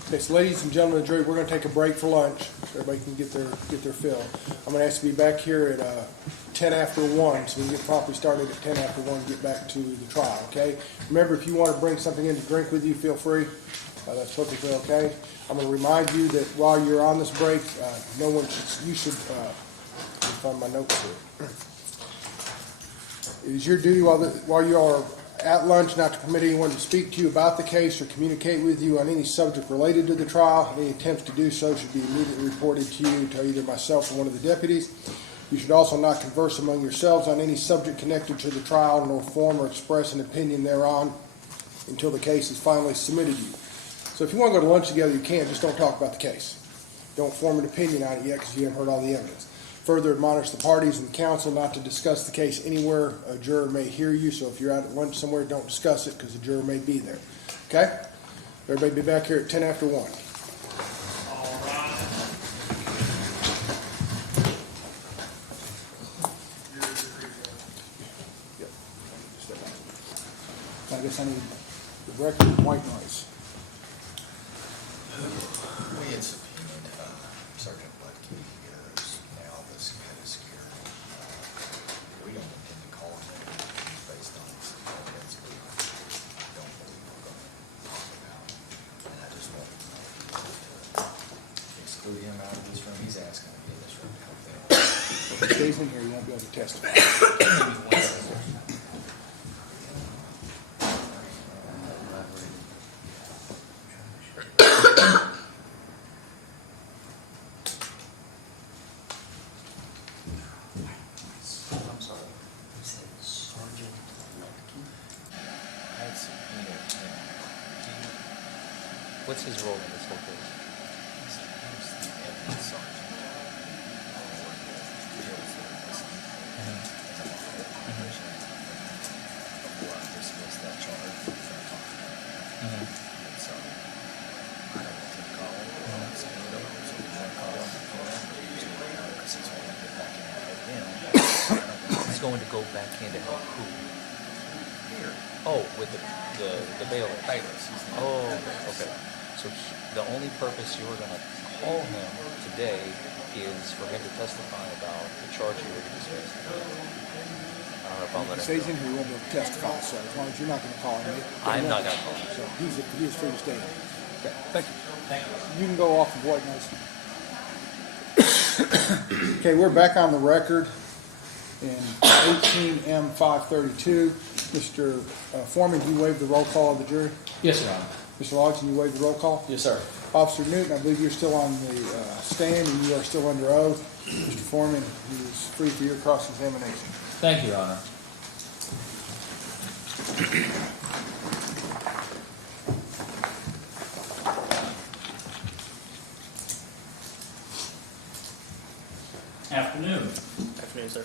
Okay, so ladies and gentlemen of the jury, we're gonna take a break for lunch. So everybody can get their fill. I'm gonna ask to be back here at 10 after 1, so we can get properly started at 10 after 1 and get back to the trial, okay? Remember, if you want to bring something in to drink with you, feel free. That's perfectly okay. I'm gonna remind you that while you're on this break, you should, let me find my notes here. It is your duty while you are at lunch not to permit anyone to speak to you about the case or communicate with you on any subject related to the trial. Any attempts to do so should be immediately reported to you, to either myself or one of the deputies. You should also not converse among yourselves on any subject connected to the trial, nor form or express an opinion thereon until the case is finally submitted to you. So if you want to go to lunch together, you can, just don't talk about the case. Don't form an opinion on it yet because you haven't heard all the evidence. Further admonish the parties and counsel not to discuss the case anywhere a juror may hear you. So if you're out at lunch somewhere, don't discuss it because the juror may be there. Okay? Everybody be back here at 10 after 1. I guess I need the record of white noise. We had subpoenaed Sergeant Bledke because now this kid is scared. We don't intend to call him based on his evidence we don't believe we're going to talk about. And I just want to exclude him out of this room. He's asking to get this room out there. If he stays in here, you won't be able to testify. I'm sorry. He said Sergeant Bledke. I had subpoenaed him. What's his role in this whole case? He's the evidence sergeant. Deals with this. Before I dismiss that charge, we're going to talk about it. And so, I don't want to call him. I don't say no. So we want to call him. He's going to because he's going to get back in and help him. He's going to go back in to help who? Here. Oh, with the bailiff. Bailiffs. He's the Oh, okay. So the only purpose you were going to call him today is for him to testify about the charge you were dismissed. I don't know if I'll If let he him stays in go. here, he won't be able to testify. So as long as you're not going to call him, I'm not going to call him. So he's free to stay in. Okay, thank you. You can go off of white noise. Okay, we're back on the record in 18M532. Mr. Foreman, do you waive the roll call of the jury? Yes, Your Honor. Mr. Logsdon, you waive the roll call? Yes, sir. Officer Newton, I believe you're still on the stand and you are still under oath. Mr. Foreman, he is free for your cross-examination. Thank you, Your Honor. Afternoon. Afternoon, sir.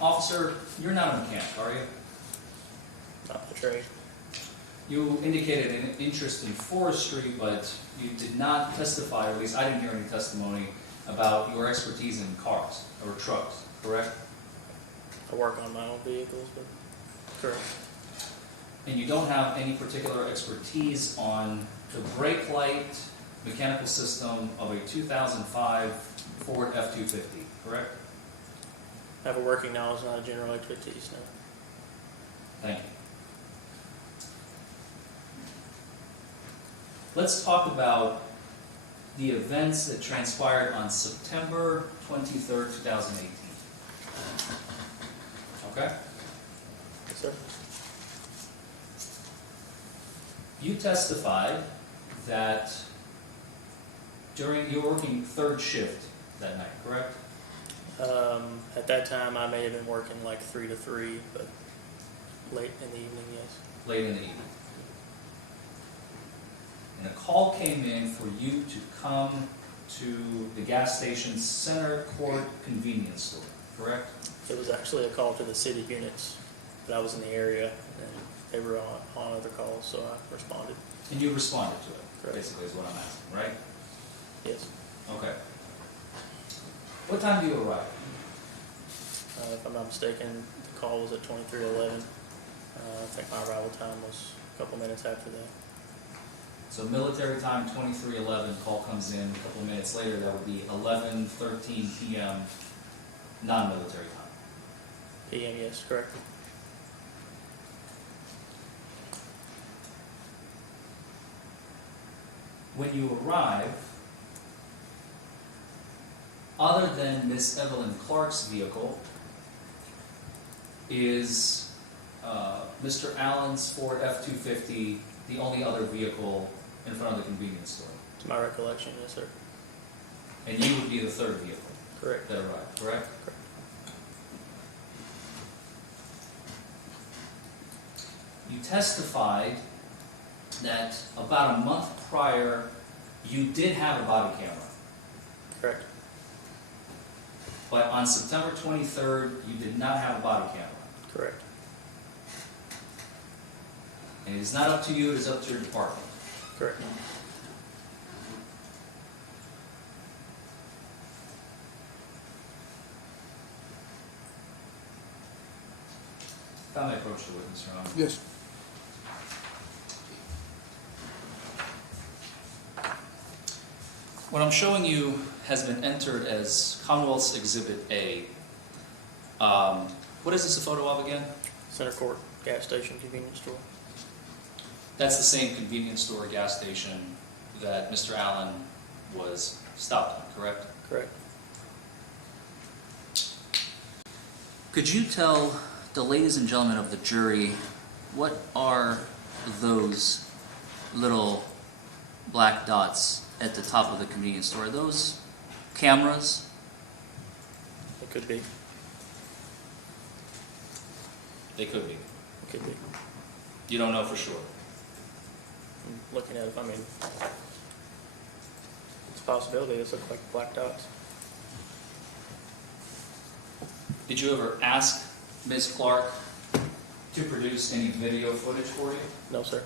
Officer, you're not a mechanic, are you? Not the trade. You indicated an interest in forestry, but you did not testify, or at least I didn't hear any testimony, about your expertise in cars or trucks, correct? I work on my own vehicles, but correct. And you don't have any particular expertise on the brake light mechanical system of a 2005 Ford F-250, correct? I have a working knowledge, not a general expertise, no. Thank you. Let's talk about the events that transpired on September 23rd, 2018. Okay? Yes, sir. You testified that you were working third shift that night, correct? At that time, I may have been working like 3 to 3, but late in the evening, yes. Late in the evening. And a call came in for you to come to the gas station's Center Court convenience store, correct? It was actually a call to the city units, but I was in the area, and they were on other calls, so I responded. And you responded to it, Correct. basically is what I'm asking, right? Yes. Okay. What time do you arrive? If I'm not mistaken, the call was at 23:11. I think my arrival time was a couple minutes after that. So military time, 23:11, call comes in, a couple of minutes later, that would be 11:13 p.m. non-military time. PM, yes, correct. When you arrive, other than Miss Evelyn Clark's vehicle, is Mr. Allen's Ford F-250 the only other vehicle in front of the convenience store? To my recollection, yes, sir. And you would be the third vehicle Correct. that arrived, correct? Correct. You testified that about a month prior, you did have a body camera. Correct. But on September 23rd, you did not have a body camera. Correct. And it is not up to you, it is up to your department. Correct. If I may approach the witness, Your Honor. Yes. What I'm showing you has been entered as Commonwealth's Exhibit A. What is this a photo of again? Center Court gas station convenience store. That's the same convenience store gas station that Mr. Allen was stopped on, correct? Correct. Could you tell the ladies and gentlemen of the jury what are those little black dots at the top of the convenience store? Are those cameras? It could be. It They could be. could be. You don't know for sure. I'm looking at it, I mean, it's a possibility. Those look like black dots. Did you ever ask Ms. Clark to produce any video footage for you? No, sir.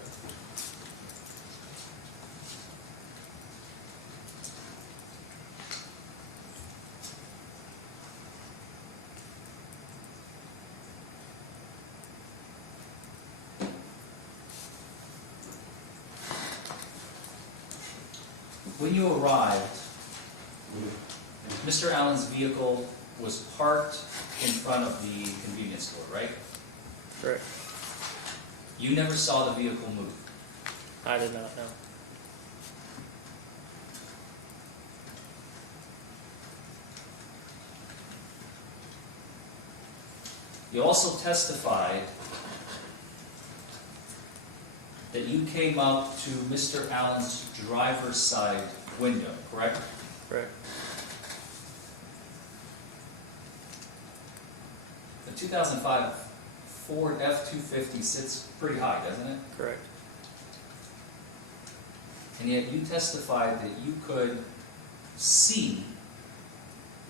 When you arrived, Mr. Allen's vehicle was parked in front of the convenience store, right? Correct. You never saw the vehicle move. I did not know. You also testified that you came up to Mr. Allen's driver's side window, correct? Correct. The 2005 Ford F-250 sits pretty high, doesn't it? Correct. And yet you testified that you could see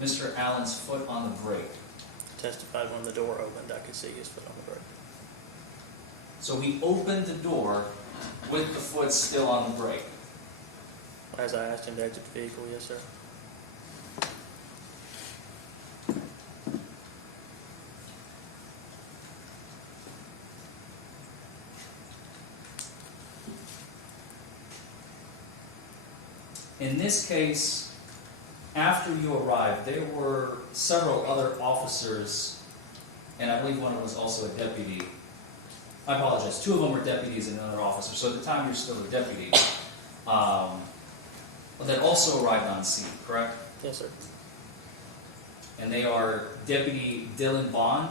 Mr. Allen's foot on the brake. testified when the door opened, I could see his foot on the brake. So he opened the door with the foot still on the brake. As I asked him to exit the vehicle, yes, sir. In this case, after you arrived, there were several other officers, and I believe one was also a deputy. I apologize, 2 of them were deputies and another officer, so at the time you're still a deputy. That also arrived on scene, correct? Yes, sir. And they are Deputy Dylan Bond,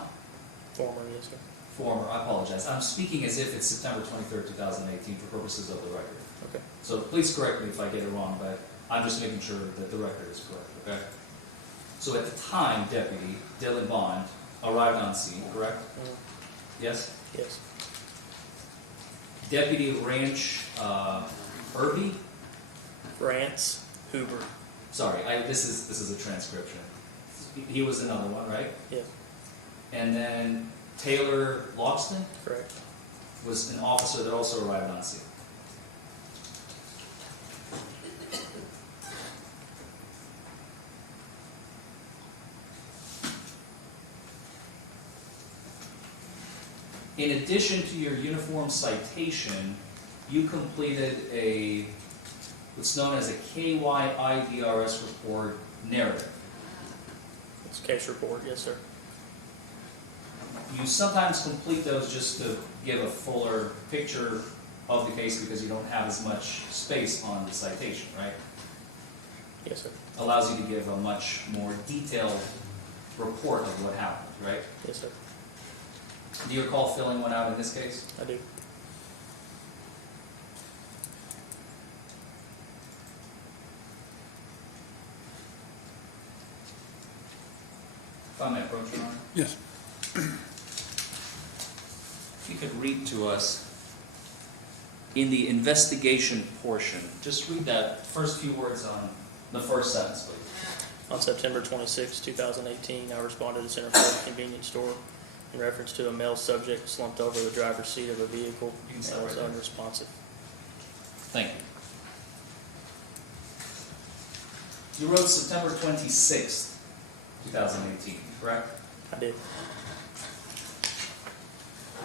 Former, yes, sir. former, I apologize. I'm speaking as if it's September 23rd, 2018 for purposes of the record. Okay. So please correct me if I get it wrong, but I'm just making sure that the record is correct, okay? So at the time, Deputy Dylan Bond arrived on scene, correct? Mhm. Yes? Yes. Deputy Ranch Irby? Rance Huber. Sorry, this is a transcription. He was another one, right? Yes, And then Taylor Logsdon correct. was an officer that also arrived on scene. In addition to your uniform citation, you completed what's known as a KYIDRS report narrative. It's a case report, yes, sir. You sometimes complete those just to give a fuller picture of the case because you don't have as much space on the citation, right? Yes, sir. Allows you to give a much more detailed report of what happened, right? Yes, sir. Do you recall filling one out in this case? I do. If I may approach, Your Honor? Yes. If you could read to us in the investigation portion, Just read that first few words on the first sentence, please. On September 26, 2018, I responded to Center Ford convenience store in reference to a male subject slumped over the driver's seat of a vehicle You can and stop was right there. unresponsive. thank you. You wrote September 26th, 2018, correct? I did.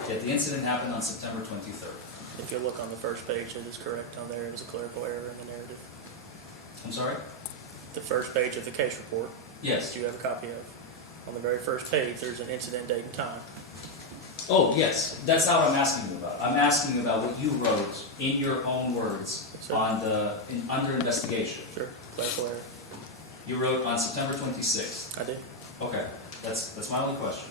Yet the incident happened on September 23rd. If you look on the first page, it is correct on there. It was a clerical error in the narrative. I'm sorry? The first page of the case report Yes. that you have a copy of. On the very first page, there's an incident date and time. Oh, yes. That's not what I'm asking you about. I'm asking you about what you wrote in your own words Yes, sir. under investigation. Sure, clerical error. You wrote on September 26th. I did. Okay. That's my only question.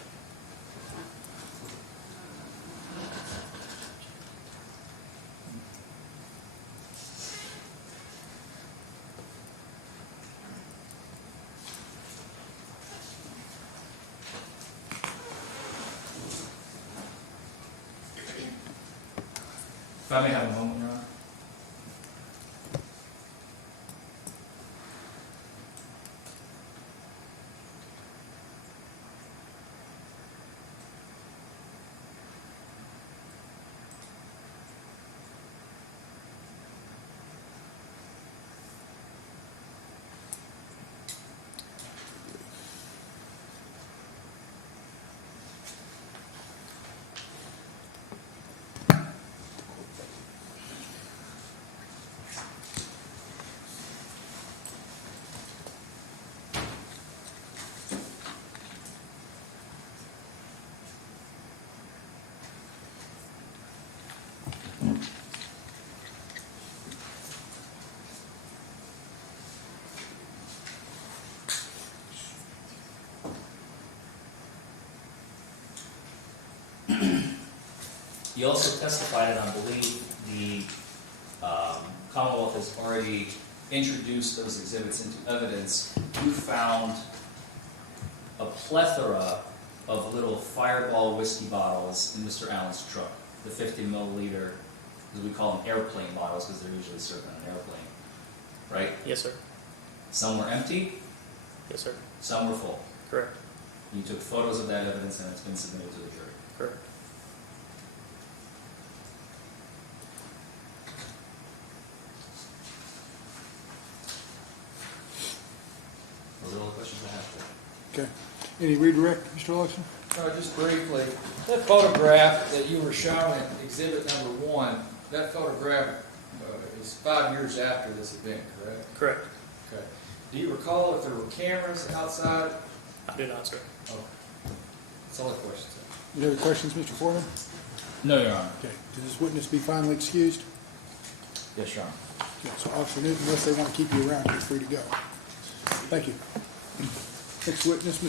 If I may have a moment, Your Honor. You also testified, and I believe the Commonwealth has already introduced those exhibits into evidence. You found a plethora of little Fireball whiskey bottles in Mr. Allen's truck, the 50 milliliter, as we call them airplane bottles because they're usually served on an airplane, right? Yes, sir. Some were empty, Yes, sir. some were full. Correct. You took photos of that evidence and it's been submitted to the jury. Correct. Those are all the questions I have. Okay. Any redirect, Mr. Logsdon? Just briefly, that photograph that you were showing, exhibit number 1, that photograph is 5 years after this event, correct? Correct. Okay. Do you recall if there were cameras outside? I do not, sir. Oh, that's all the questions. Any other questions, Mr. Forman? No, Your Honor. Okay. Does this witness be finally excused? Yes, Your Honor. Okay, so Officer Newton, unless they want to keep you around, you're free to go. Thank you. Next witness, Mr.